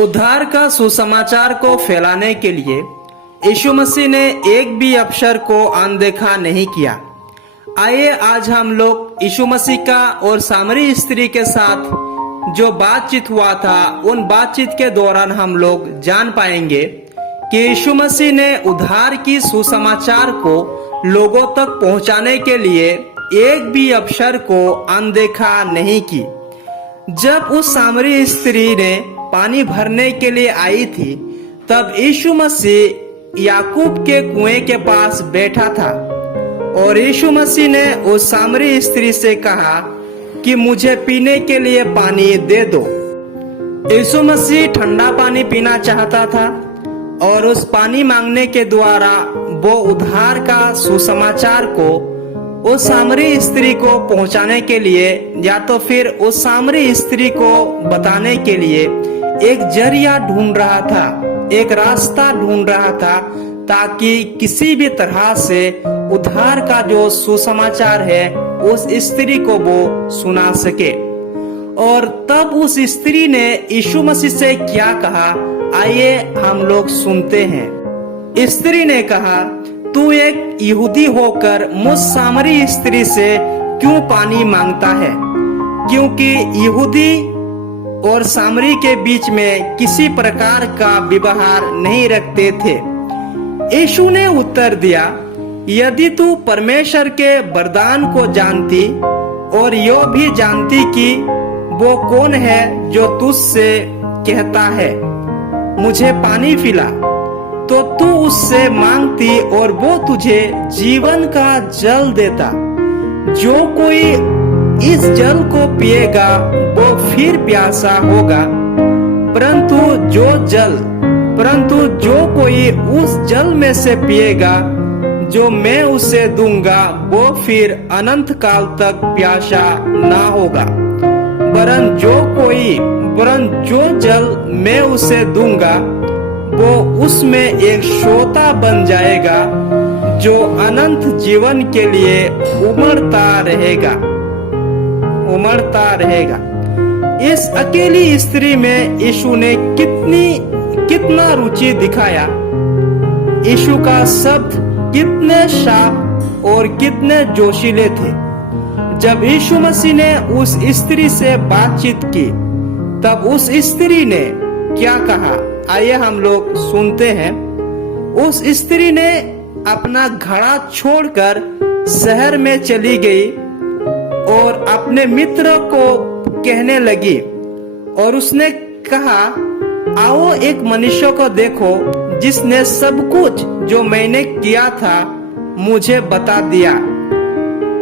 उद्धार का सुसमाचार को फैलाने के लिए यीशु मसीह ने एक भी अवसर को अनदेखा नहीं किया। आइए आज हम लोग यीशु मसीह का और सामरी स्त्री के साथ जो बातचीत हुआ था उन बातचीत के दौरान हम लोग जान पाएंगे कि यीशु मसीह ने उद्धार की सुसमाचार को लोगों तक पहुंचाने के लिए एक भी अवसर को अनदेखा नहीं की। जब उस सामरी स्त्री ने पानी भरने के लिए आई थी तब यीशु मसीह याकूब के कुएं के पास बैठा था और यीशु मसीह ने उस सामरी स्त्री से कहा कि मुझे पीने के लिए पानी दे दो। यीशु मसीह ठंडा पानी पीना चाहता था और उस पानी मांगने के द्वारा वो उद्धार का सुसमाचार को उस सामरी स्त्री को पहुंचाने के लिए या तो फिर उस सामरी स्त्री को बताने के लिए एक जरिया ढूंढ रहा था, एक रास्ता ढूंढ रहा था ताकि किसी भी तरह से उद्धार का जो सुसमाचार है उस स्त्री को वो सुना सके। और तब उस स्त्री ने यीशु मसीह से क्या कहा, आइए हम लोग सुनते हैं। स्त्री ने कहा, तू एक यहूदी होकर मुझ सामरी स्त्री से क्यों पानी मांगता है? क्योंकि यहूदी और सामरी के बीच में किसी प्रकार का व्यवहार नहीं रखते थे। यीशु ने उत्तर दिया, यदि तू परमेश्वर के वरदान को जानती और यो भी जानती कि वो कौन है जो तुझसे कहता है मुझे पानी पिला, तो तू उससे मांगती और वो तुझे जीवन का जल देता। जो कोई इस जल को पिएगा वो फिर प्यासा होगा, परंतु जो कोई उस जल में से पिएगा जो मैं उसे दूंगा वो फिर अनंत काल तक प्यासा ना होगा। वरन जो जल मैं उसे दूंगा वो उसमें एक सोता बन जाएगा जो अनंत जीवन के लिए उमड़ता रहेगा। इस अकेली स्त्री में यीशु ने कितना रुचि दिखाया। यीशु का शब्द कितने साफ और कितने जोशीले थे। जब यीशु मसीह ने उस स्त्री से बातचीत की तब उस स्त्री ने क्या कहा, आइए हम लोग सुनते हैं। उस स्त्री ने अपना घड़ा छोड़कर शहर में चली गई और अपने मित्र को कहने लगी और उसने कहा, आओ एक मनुष्य को देखो जिसने सब कुछ जो मैंने किया था मुझे बता दिया।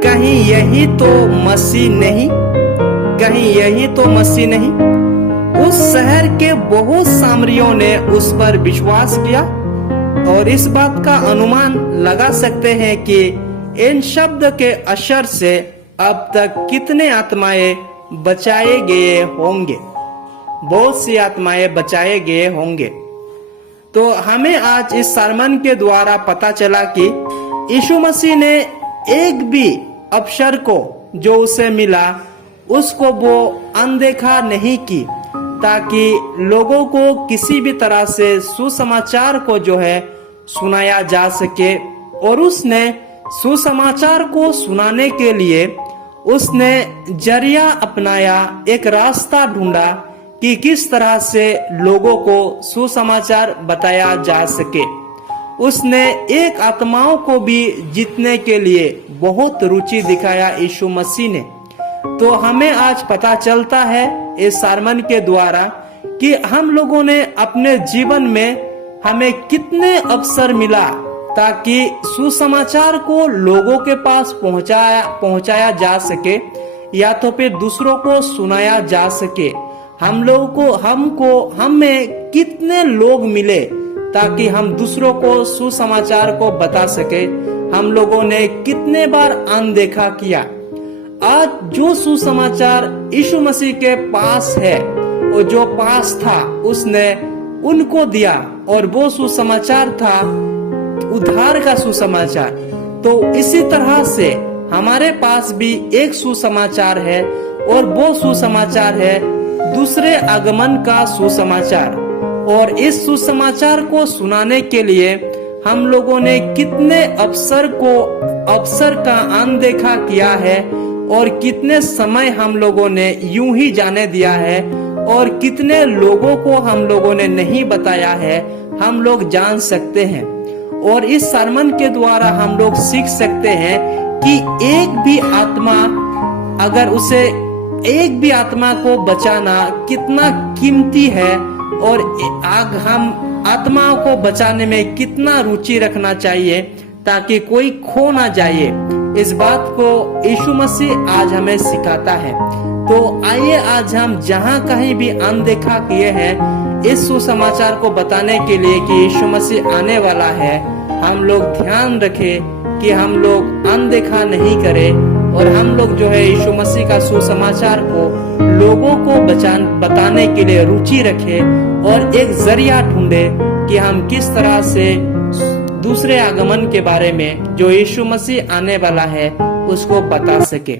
कहीं यही तो मसीह नहीं? उस शहर के बहुत सामरियों ने उस पर विश्वास किया और इस बात का अनुमान लगा सकते हैं कि इन शब्द के असर से अब तक कितने आत्माएं बचाए गए होंगे। बहुत सी आत्माएं बचाए गए होंगे। तो हमें आज इस सरमन के द्वारा पता चला कि यीशु मसीह ने एक भी अवसर को जो उसे मिला उसको वो अनदेखा नहीं की ताकि लोगों को किसी भी तरह से सुसमाचार को जो है सुनाया जा सके। और उसने सुसमाचार को सुनाने के लिए उसने जरिया अपनाया, एक रास्ता ढूंढा कि किस तरह से लोगों को सुसमाचार बताया जा सके। उसने एक आत्माओं को भी जीतने के लिए बहुत रुचि दिखाया यीशु मसीह ने। तो हमें आज पता चलता है इस सरमन के द्वारा कि हम लोगों ने अपने जीवन में हमें कितने अवसर मिला ताकि सुसमाचार को लोगों के पास पहुंचाया जा सके या तो फिर दूसरों को सुनाया जा सके। हमें कितने लोग मिले ताकि हम दूसरों को सुसमाचार को बता सके। हम लोगों ने कितने बार अनदेखा किया। आज जो सुसमाचार यीशु मसीह के पास है और जो पास था उसने उनको दिया और वो सुसमाचार था उद्धार का सुसमाचार। तो इसी तरह से हमारे पास भी एक सुसमाचार है और वो सुसमाचार है दूसरे आगमन का सुसमाचार। और इस सुसमाचार को सुनाने के लिए हम लोगों ने कितने अवसर का अनदेखा किया है और कितने समय हम लोगों ने यूं ही जाने दिया है और कितने लोगों को हम लोगों ने नहीं बताया है, हम लोग जान सकते हैं। और इस सरमन के द्वारा हम लोग सीख सकते हैं कि एक भी आत्मा को बचाना कितना कीमती है और हम आत्माओं को बचाने में कितना रुचि रखना चाहिए ताकि कोई खो ना जाए। इस बात को यीशु मसीह आज हमें सिखाता है। तो आइए आज हम जहां कहीं भी अनदेखा किए हैं इस सुसमाचार को बताने के लिए कि यीशु मसीह आने वाला है, हम लोग ध्यान रखें कि हम लोग अनदेखा नहीं करें और हम लोग जो है यीशु मसीह का सुसमाचार को लोगों को बताने के लिए रुचि रखें और एक जरिया ढूंढे कि हम किस तरह से दूसरे आगमन के बारे में जो यीशु मसीह आने वाला है उसको बता सके।